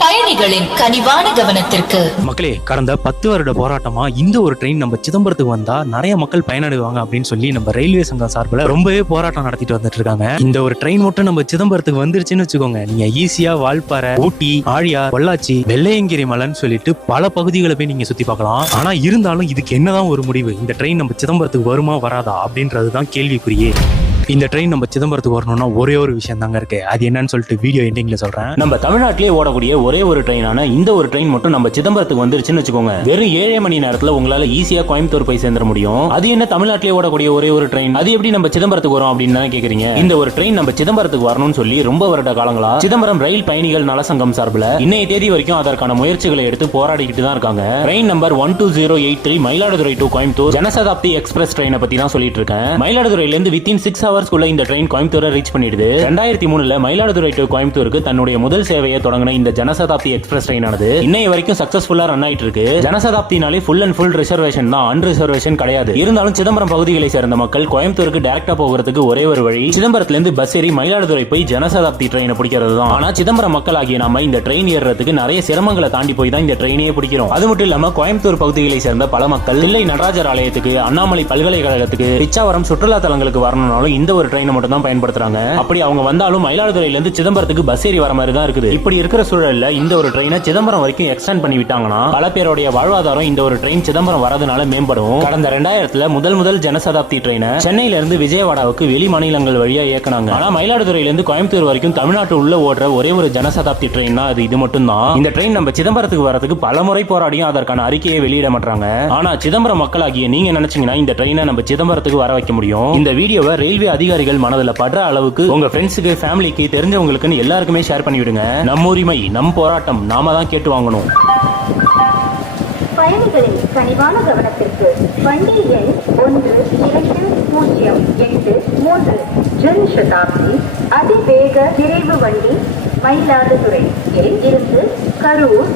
பயணிகளின் கனிவான கவனத்திற்கு. மக்களே கடந்த பத்து வருட போராட்டமா இந்த ஒரு ட்ரெயின் நம்ம சிதம்பரத்துக்கு வந்தா நிறைய மக்கள் பயனடைவாங்க அப்படின்னு சொல்லி நம்ம ரயில்வே சங்கம் சார்பில் ரொம்பவே போராட்டம் நடத்திட்டு வந்துட்டு இருக்காங்க. இந்த ஒரு ட்ரெயின் மட்டும் நம்ம சிதம்பரத்துக்கு வந்துருச்சுன்னு வச்சுக்கோங்க. நீங்க ஈஸியா வால்பாறை ஊட்டி ஆழியார் பொள்ளாச்சி வெள்ளையங்கிரி மலைன்னு சொல்லிட்டு பல பகுதிகளை போய் நீங்க சுத்தி பார்க்கலாம். ஆனா இருந்தாலும் இதுக்கு என்னதான் ஒரு முடிவு? இந்த ட்ரெயின் நம்ம சிதம்பரத்துக்கு வருமா வராதா அப்படின்றது தான் கேள்விக்குரியே இந்த ட்ரெயின் நம்ம சிதம்பரத்துக்கு வரணும்னா ஒரே ஒரு விஷயம் தாங்க இருக்கு. அது என்னன்னு சொல்லிட்டு வீடியோ எண்டிங்ல சொல்றேன். நம்ம தமிழ்நாட்டிலே ஓடக்கூடிய ஒரே ஒரு ட்ரெயினான இந்த ஒரு ட்ரெயின் மட்டும் நம்ம சிதம்பரத்துக்கு வந்துருச்சுன்னு வச்சுக்கோங்க. வெறும் ஏழே மணி நேரத்துல உங்களால ஈஸியா கோயம்புத்தூர் போய் சேர்ந்துட முடியும். அது என்ன தமிழ்நாட்டிலே ஓடக்கூடிய ஒரே ஒரு ட்ரெயின் அது எப்படி நம்ம சிதம்பரத்துக்கு வரும் அப்படின்னு தானே கேக்குறீங்க? இந்த ஒரு ட்ரெயின் நம்ம சிதம்பரத்துக்கு வரணும்னு சொல்லி ரொம்ப வருட காலங்களா சிதம்பரம் ரயில் பயணிகள் நலசங்கம் சார்பில் இன்னைய தேதி வரைக்கும் அதற்கான முயற்சிகளை எடுத்து போராடிக்கிட்டு தான் இருக்காங்க. Train number one two zero eight three Mayiladuthurai to Coimbatore. Jan Shatabdi express ட்ரெயினை பத்தி தான் சொல்லிட்டு இருக்கேன். மயிலாடுதுறையில இருந்து வித்தின் சிக்ஸ் ஹவர் ஹவர்ஸ்க்குள்ள இந்த ட்ரெயின் கோயம்புத்தூரை ரீச் பண்ணிடுது. ரெண்டாயிரத்தி மூணுல மயிலாடுதுறை டு கோயம்புத்தூருக்கு தன்னுடைய முதல் சேவையை தொடங்கின இந்த ஜனசதாப்தி எக்ஸ்பிரஸ் ட்ரெயின் ஆனது இன்னைய வரைக்கும் சக்சஸ்ஃபுல்லா ரன் ஆயிட்டு இருக்கு ஜனசதாப்தினாலே ஃபுல் அண்ட் ஃபுல் ரிசர்வேஷன் தான். அன் ரிசர்வேஷன் கிடையாது. இருந்தாலும் சிதம்பரம் பகுதிகளை சேர்ந்த மக்கள் கோயம்புத்தூருக்கு டைரக்டா போகிறதுக்கு ஒரே ஒரு வழி சிதம்பரத்துல இருந்து பஸ் ஏறி மயிலாடுதுறை போய் ஜனசதாப்தி ட்ரெயினை பிடிக்கிறது தான் ஆனா சிதம்பரம் மக்கள் ஆகிய நாம இந்த ட்ரெயின் ஏறுறதுக்கு நிறைய சிரமங்களை தாண்டி போய் தான் இந்த ட்ரெயினே பிடிக்கிறோம். அது மட்டும் இல்லாம கோயம்புத்தூர் பகுதிகளை சேர்ந்த பல மக்கள் தில்லை நடராஜர் ஆலயத்துக்கு அண்ணாமலை பல்கலைக்கழகத்துக்கு பிச்சாவரம் சுற்றுலா தலங்களுக்கு வரணும்னாலும் இந்த ஒரு ட்ரெயினை மட்டும் தான் பயன்படுத்துறாங்க. அப்படி அவங்க வந்தாலும் மயிலாடுதுறையில இருந்து சிதம்பரத்துக்கு பஸ் ஏறி வர மாதிரி தான் இருக்குது. இப்படி இருக்கிற சூழல்ல இந்த ஒரு ட்ரெயினை சிதம்பரம் வரைக்கும் எக்ஸ்டெண்ட் பண்ணி விட்டாங்கன்னா பல பேருடைய வாழ்வாதாரம் இந்த ஒரு ட்ரெயின் சிதம்பரம் வரதுனால மேம்படும். கடந்த ரெண்டாயிரத்துல முதல் முதல் ஜனசதாப்தி ட்ரெயினை சென்னையில இருந்து விஜயவாடாவுக்கு வெளி மாநிலங்கள் வழியா இயக்குனாங்க. ஆனா மயிலாடுதுறையில இருந்து கோயம்புத்தூர் வரைக்கும் தமிழ்நாட்டு உள்ள ஓடுற ஒரே ஒரு ஜனசதாப்தி ட்ரெயின் தான் அது இது மட்டும் தான் இந்த ட்ரெயின் நம்ம சிதம்பரத்துக்கு வரதுக்கு பல முறை போராடியும் அதற்கான அறிக்கையை வெளியிட மாட்டாங்க ஆனா சிதம்பரம் மக்களாகிய நீங்க நினைச்சீங்கன்னா இந்த ட்ரெயினை நம்ம சிதம்பரத்துக்கு வர வைக்க முடியும். இந்த வீடியோவை ரயில்வே அதிகாரிகள் மனதில் படுற அளவுக்கு உங்க ஃப்ரெண்ட்ஸுக்கு ஃபேமிலிக்கு தெரிஞ்சவங்களுக்குன்னு எல்லாருக்குமே ஷேர் பண்ணி விடுங்க நம்ம உரிமை நம் போராட்டம் நாம தான் கேட்டு வாங்கணும். பயணிகளின் கனிவான கவனத்திற்கு வண்டி எண் ஒன்று இரண்டு பூஜ்ஜியம் எட்டு மூன்று. ஜன் சதாப்தி. அதிவேக விரைவு வண்டி மயிலாடுதுறை. இருந்து கரூர்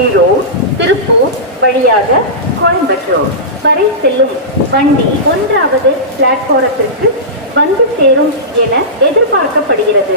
ஈரோடு திருப்பூர் வழியாக கோயம்புத்தூர் வரை செல்லும் வண்டி ஒன்றாவது பிளாட்பாரத்திற்கு வந்து சேரும் என எதிர்பார்க்கப்படுகிறது.